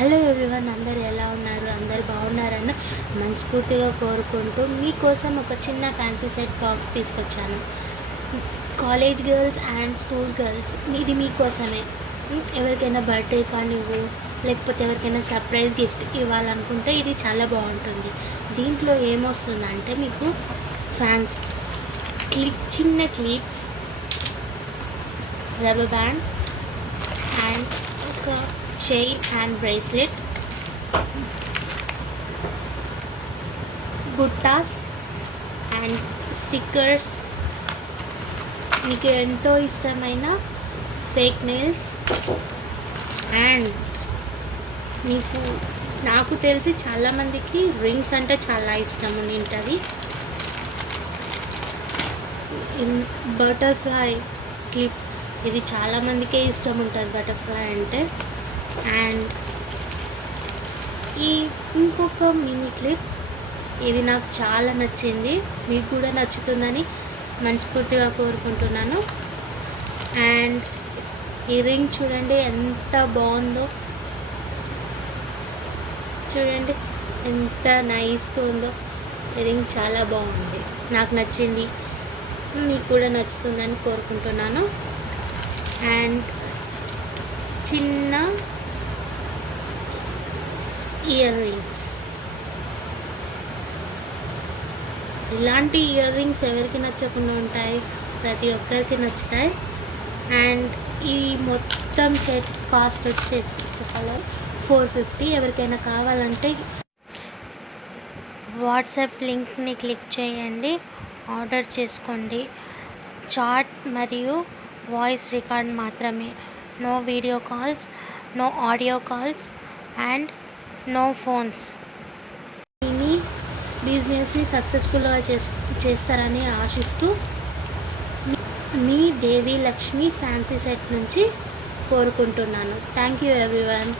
Hello everyone, అందరు ఎలా ఉన్నారు? అందరు బాగున్నారని మనస్ఫూర్తిగా కోరుకుంటూ మీకోసం ఒక చిన్న ఫ్యాన్సీ సెట్ బాక్స్ తీసుకొచ్చాను. College girls and school girls, ఇది మీకోసమే. ఎవరికైనా బర్త్డే కానివ్వు, లేకపోతే ఎవరికైనా సర్ప్రైజ్ గిఫ్ట్ ఇవ్వాలనుకుంటే ఇది చాలా బాగుంటుంది. దీంట్లో ఏమొస్తుందంటే మీకు ఫ్యాన్స్ చిన్న క్లిప్స్, రబ్బర్ బ్యాండ్ అండ్ ఒక చైన్ అండ్ బ్రేస్లెట్, బుట్టాస్ అండ్ స్టిక్కర్స్, మీకు ఎంతో ఇష్టమైన ఫేక్ నెయిల్స్ అండ్ మీకు నాకు తెలిసి చాలామందికి రింగ్స్ అంటే చాలా ఇష్టం ఉంటుంది. బటర్ఫ్లై క్లిప్, ఇది చాలామందికే ఇష్టం ఉంటుంది బటర్ఫ్లై అంటే. అండ్ ఇంకొక మినీ క్లిప్, ఇది నాకు చాలా నచ్చింది, మీకు కూడా నచ్చుతుందని మనస్ఫూర్తిగా కోరుకుంటున్నాను. అండ్ ఈ రింగ్ చూడండి ఎంత బాగుందో, చూడండి ఎంత నైస్గా ఉందో. ఈ రింగ్ చాలా బాగుంది, నాకు నచ్చింది, మీకు కూడా నచ్చుతుందని కోరుకుంటున్నాను. అండ్ చిన్న ఇయర్ రింగ్స్, ఇలాంటి ఇయర్ రింగ్స్ ఎవరికి నచ్చకుండా ఉంటాయి? ప్రతి ఒక్కరికి నచ్చుతాయి. అండ్ ఈ మొత్తం సెట్ కాస్ట్ వచ్చేసి చెప్పాలి 450. ఎవరికైనా కావాలంటే వాట్సాప్ లింక్ని క్లిక్ చేయండి, ఆర్డర్ చేసుకోండి. చాట్ మరియు వాయిస్ రికార్డ్ మాత్రమే, no video calls, no audio calls and no phones. మీ బిజినెస్ని సక్సెస్ఫుల్గా చేస్తారని ఆశిస్తూ మీ దేవి లక్ష్మి ఫ్యాన్సీ సెట్ నుంచి కోరుకుంటున్నాను. Thank you everyone.